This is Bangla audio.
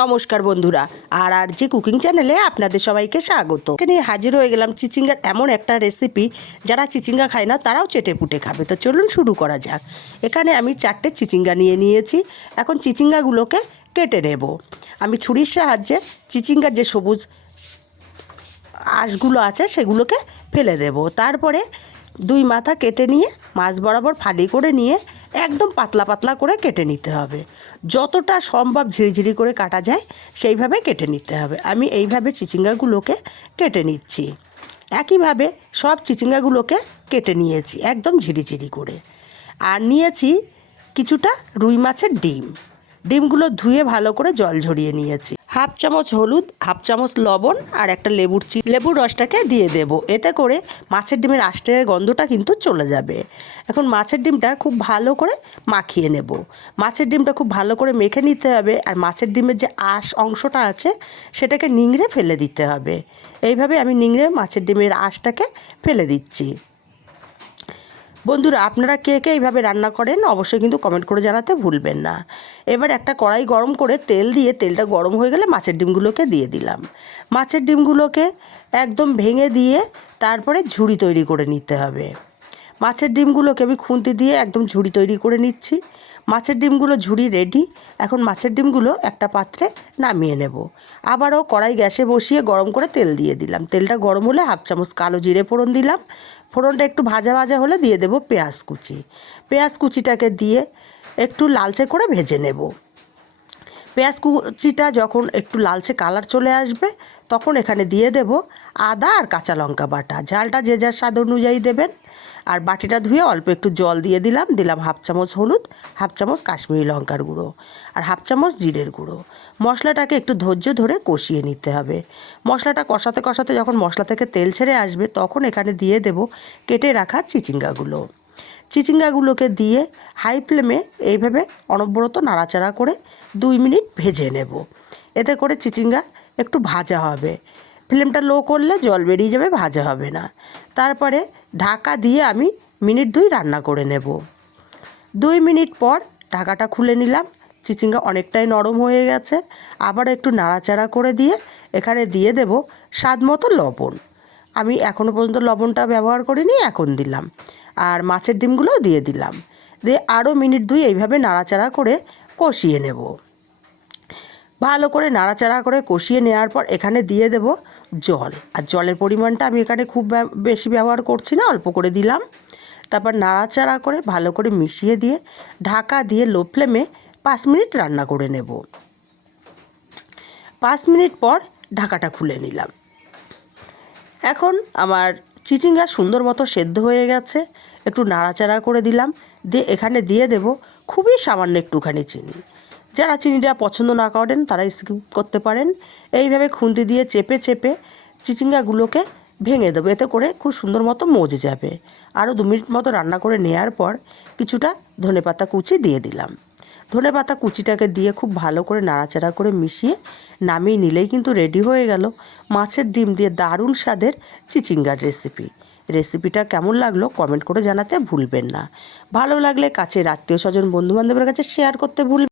নমস্কার বন্ধুরা, আর জি কুকিং চ্যানেলে আপনাদের সবাইকে স্বাগত। এখানে হাজির হয়ে গেলাম চিচিঙ্গার এমন একটা রেসিপি যারা চিচিঙ্গা খায় না তারাও চেটে পুটে খাবে। তো চলুন শুরু করা যাক। এখানে আমি 4টে চিচিঙ্গা নিয়ে নিয়েছি। এখন চিচিঙ্গাগুলোকে কেটে নেব। আমি ছুরির সাহায্যে চিচিঙ্গার যে সবুজ আঁশগুলো আছে সেগুলোকে ফেলে দেব। তারপরে দুই মাথা কেটে নিয়ে মাছ বরাবর ফালি করে নিয়ে একদম পাতলা পাতলা করে কেটে নিতে হবে। যতটা সম্ভব ঝিরিঝিরি করে কাটা যায় সেইভাবে কেটে নিতে হবে। আমি এইভাবে চিচিঙ্গাগুলোকে কেটে নিচ্ছি। একইভাবে সব চিচিঙ্গাগুলোকে কেটে নিয়েছি একদম ঝিরিঝিরি করে। আর নিয়েছি কিছুটা রুই মাছের ডিম। ডিমগুলো ধুয়ে ভালো করে জল ঝরিয়ে নিয়েছি। হাফ চামচ হলুদ, হাফ চামচ লবণ আর একটা লেবুর রসটাকে দিয়ে দেব। এতে করে মাছের ডিমের আঁশের গন্ধটা কিন্তু চলে যাবে। এখন মাছের ডিমটা খুব ভালো করে মাখিয়ে নেব। মাছের ডিমটা খুব ভালো করে মেখে নিতে হবে। আর মাছের ডিমের যে আঁশ অংশটা আছে সেটাকে নিংড়ে ফেলে দিতে হবে। এইভাবে আমি নিংড়ে মাছের ডিমের আঁশটাকে ফেলে দিচ্ছি। বন্ধুরা, আপনারা কে কে এইভাবে রান্না করেন অবশ্যই কিন্তু কমেন্ট করে জানাতে ভুলবেন না। এবার একটা কড়াই গরম করে তেল দিয়ে তেলটা গরম হয়ে গেলে মাছের ডিমগুলোকে দিয়ে দিলাম। মাছের ডিমগুলোকে একদম ভেঙে দিয়ে তারপরে ঝুড়ি তৈরি করে নিতে হবে। মাছের ডিমগুলোকে আমি খুন্তি দিয়ে একদম ঝুড়ি তৈরি করে নিচ্ছি। মাছের ডিমগুলো ঝুড়ি রেডি। এখন মাছের ডিমগুলো একটা পাত্রে নামিয়ে নেব। আবারও কড়াই গ্যাসে বসিয়ে গরম করে তেল দিয়ে দিলাম। তেলটা গরম হলে হাফ চামচ কালো জিরে ফোড়ন দিলাম। ফোড়নটা একটু ভাজা ভাজা হলে দিয়ে দেব পেঁয়াজ কুচি। পেঁয়াজ কুচিটাকে দিয়ে একটু লালচে করে ভেজে নেব। পেঁয়াজ কুচিটা যখন একটু লালচে কালার চলে আসবে তখন এখানে দিয়ে দেব আদা আর কাঁচা লঙ্কা বাটা। ঝালটা যে যার স্বাদ অনুযায়ী দেবেন। আর বাটিটা ধুয়ে অল্প একটু জল দিয়ে দিলাম হাফ চামচ হলুদ, হাফ চামচ কাশ্মীরি লঙ্কার গুঁড়ো আর হাফ চামচ জিরের গুঁড়ো। মশলাটাকে একটু ধৈর্য ধরে কষিয়ে নিতে হবে। মশলাটা কষাতে কষাতে যখন মশলা থেকে তেল ছেড়ে আসবে তখন এখানে দিয়ে দেব কেটে রাখা চিচিঙ্গাগুলোকে দিয়ে হাই ফ্লেমে এইভাবে অনবরত নাড়াচাড়া করে 2 মিনিট ভেজে নেব। এতে করে চিচিঙ্গা একটু ভাজা হবে। ফ্লেমটা লো করলে জল বেরিয়ে যাবে, ভাজা হবে না। তারপরে ঢাকা দিয়ে আমি মিনিট 2 রান্না করে নেব। 2 মিনিট পর ঢাকাটা খুলে নিলাম। চিচিঙ্গা অনেকটাই নরম হয়ে গেছে। আবার একটু নাড়াচাড়া করে দিয়ে এখানে দিয়ে দেব স্বাদ মতো লবণ। আমি এখনও পর্যন্ত লবণটা ব্যবহার করিনি, এখন দিলাম। আর মাছের ডিমগুলোও দিয়ে দিলাম। দিয়ে আরও মিনিট 2 এইভাবে নাড়াচাড়া করে কষিয়ে নেব। ভালো করে নাড়াচাড়া করে কষিয়ে নেওয়ার পর এখানে দিয়ে দেব জল। আর জলের পরিমাণটা আমি এখানে খুব বেশি ব্যবহার করছি না, অল্প করে দিলাম। তারপর নাড়াচাড়া করে ভালো করে মিশিয়ে দিয়ে ঢাকা দিয়ে লো ফ্লেমে 5 মিনিট রান্না করে নেব। 5 মিনিট পর ঢাকাটা খুলে নিলাম। এখন আমার চিচিঙ্গা সুন্দর মতো সেদ্ধ হয়ে গেছে। একটু নাড়াচাড়া করে দিলাম। দিয়ে এখানে দিয়ে দেব খুবই সামান্য একটুখানি চিনি। যারা চিনিটা পছন্দ না করেন তারা স্কিপ করতে পারেন। এইভাবে খুন্তি দিয়ে চেপে চেপে চিচিঙ্গাগুলোকে ভেঙে দেবো। এতে করে খুব সুন্দর মতো মজে যাবে। আরও 2 মিনিট মতো রান্না করে নেওয়ার পর কিছুটা ধনেপাতা কুচি দিয়ে দিলাম। ধনেপাতা কুচিটাকে দিয়ে খুব ভালো করে নাড়াচাড়া করে মিশিয়ে নামিয়ে নিলেই কিন্তু রেডি হয়ে গেল মাছের ডিম দিয়ে দারুণ স্বাদের চিচিঙ্গার রেসিপিটা কেমন লাগলো কমেন্ট করে জানাতে ভুলবেন না। ভালো লাগলে কাছের আত্মীয় স্বজন বন্ধুবান্ধবের কাছে শেয়ার করতে ভুলবেন।